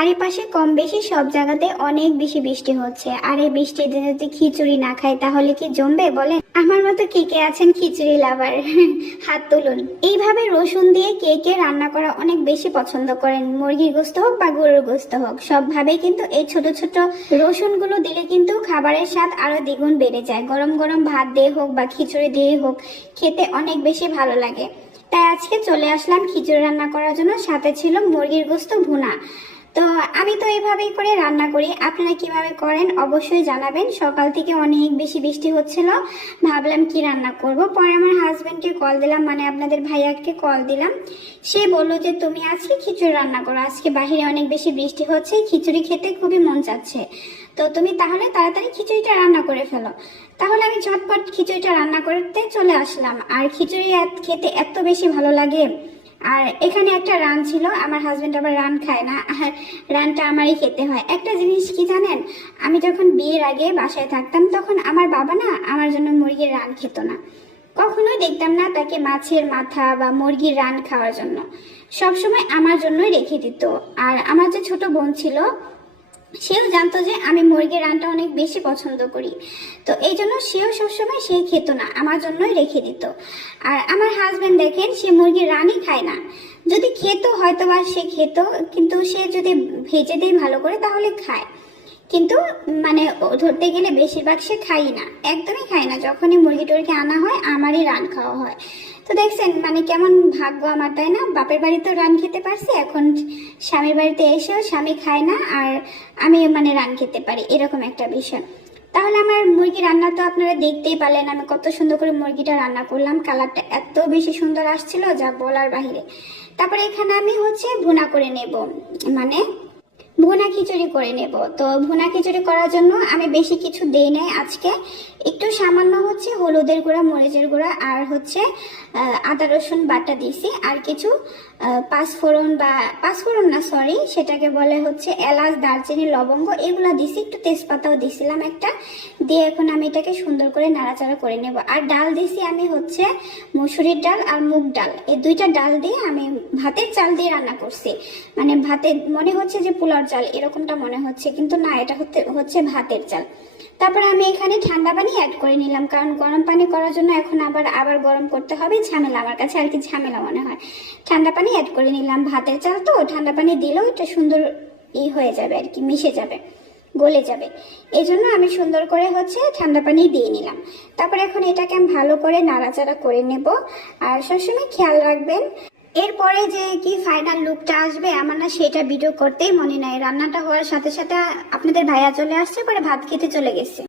চারিপাশে কম বেশি সব জায়গাতে অনেক বেশি বৃষ্টি হচ্ছে, আর এই বৃষ্টির দিনে যদি খিচুড়ি না খাই তাহলে কি জমবে বলেন? আমার মতো কে কে আছেন খিচুড়ি লাভার? হাত তুলুন। এইভাবে রসুন দিয়ে কে কে রান্না করা অনেক বেশি পছন্দ করেন? মুরগির গোস্ত হোক বা গরুর গোস্ত হোক, সবভাবেই কিন্তু এই ছোট ছোট রসুনগুলো দিলে কিন্তু খাবারের স্বাদ আরো দ্বিগুণ বেড়ে যায়। গরম গরম ভাত দিয়ে হোক বা খিচুড়ি দিয়ে হোক, খেতে অনেক বেশি ভালো লাগে। তাই আজকে চলে আসলাম খিচুড়ি রান্না করার জন্য, সাথে ছিল মুরগির গোস্ত ভুনা। তো আমি তো এইভাবেই করে রান্না করি, আপনারা কিভাবে করেন অবশ্যই জানাবেন। সকাল থেকে অনেক বেশি বৃষ্টি হচ্ছিল, ভাবলাম কি রান্না করব। পরে আমার হাজবেন্ডকে কল দিলাম, মানে আপনাদের ভাইয়াকে কল দিলাম। সে বললো যে তুমি আজকে খিচুড়ি রান্না করো, আজকে বাহিরে অনেক বেশি বৃষ্টি হচ্ছে, খিচুড়ি খেতে খুবই মন চাচ্ছে, তো তুমি তাহলে তাড়াতাড়ি খিচুড়িটা রান্না করে ফেলো। তাহলে আমি ঝটপট খিচুড়িটা রান্না করতে চলে আসলাম। আর খিচুড়ি খেতে এত বেশি ভালো লাগে। আর এখানে একটা রান ছিল, আমার হাজবেন্ড আবার রান খায় না, আর রানটা আমারই খেতে হয়। একটা জিনিস কি জানেন, আমি যখন বিয়ের আগে বাসায় থাকতাম তখন আমার বাবা না আমার জন্য মুরগির রান খেত না, কখনোই দেখতাম না তাকে মাছের মাথা বা মুরগির রান খাওয়ার জন্য, সবসময় আমার জন্যই রেখে দিত। আর আমার যে ছোট বোন ছিল, সেও জানতো যে আমি মুরগির রানটা অনেক বেশি পছন্দ করি, তো এই জন্য সেও সবসময় সে খেত না, আমার জন্যই রেখে দিত। আর আমার হাজবেন্ড দেখেন, সে মুরগির রানই খায় না, যদি খেত হয়তো বা সে খেত, কিন্তু সে যদি ভেজে দেয় ভালো করে তাহলে খায়, কিন্তু মানে ধরতে গেলে বেশিরভাগ সে খাই না, একদমই খায় না। যখনই মুরগি টুরগি আনা হয় আমারই রান খাওয়া হয়। তো দেখছেন মানে কেমন ভাগ্য আমার, তাই না? বাপের বাড়িতেও রান খেতে পারছি, এখন স্বামীর বাড়িতে এসেও স্বামী খায় না আর আমি মানে রান খেতে পারি, এরকম একটা বিষয়। তাহলে আমার মুরগি রান্না তো আপনারা দেখতেই পারলেন, আমি কত সুন্দর করে মুরগিটা রান্না করলাম, কালারটা এত বেশি সুন্দর আসছিল যা বলার বাহিরে। তারপরে এখানে আমি ভুনা করে নেব, মানে ভুনা খিচুড়ি করে নেব। তো ভুনা খিচুড়ি করার জন্য আমি বেশি কিছু দেই নাই আজকে, একটু সামান্য হলুদের গুঁড়া, মরিচের গুঁড়া আর আদা রসুন বাটা দিয়েছি, আর কিছু পাঁচফোড়ন বা পাঁচফোড়ন না সরি, সেটাকে বলে এলাচ, দারচিনি, লবঙ্গ, এগুলা দিছি, একটু তেজপাতাও দিছিলাম একটা দিয়ে। এখন আমি এটাকে সুন্দর করে নাড়াচাড়া করে নেব। আর ডাল দিছি আমি মুসুরির ডাল আর মুগ ডাল, এই দুইটা ডাল দিয়ে আমি ভাতের চাল দিয়ে রান্না করছি। মানে ভাতে মনে হচ্ছে যে পোলার চাল এরকমটা মনে হচ্ছে, কিন্তু না, এটা হচ্ছে ভাতের চাল। তারপরে আমি এখানে ঠান্ডা পানি অ্যাড করে নিলাম, কারণ গরম পানি করার জন্য এখন আবার গরম করতে হবে, ঝামেলা, আমার কাছে আর কি ঝামেলা মনে হয়। ঠান্ডা পানি অ্যাড করে নিলাম, ভাতের চাল তো ঠান্ডা পানি দিলেও এটা সুন্দর হয়ে যাবে আর কি, মিশে যাবে, গলে যাবে। এই জন্য আমি সুন্দর করে ঠান্ডা পানি দিয়ে নিলাম। তারপরে এখন এটাকে আমি ভালো করে নাড়াচাড়া করে নেব। আর সবসময় খেয়াল রাখবেন, এরপরে যে কি ফাইনাল লুকটা আসবে আমার না সেটা ভিডিও করতেই মনে নাই, রান্নাটা হওয়ার সাথে সাথে আপনাদের ভাইয়া চলে আসছে, পরে ভাত খেতে চলে গেছে।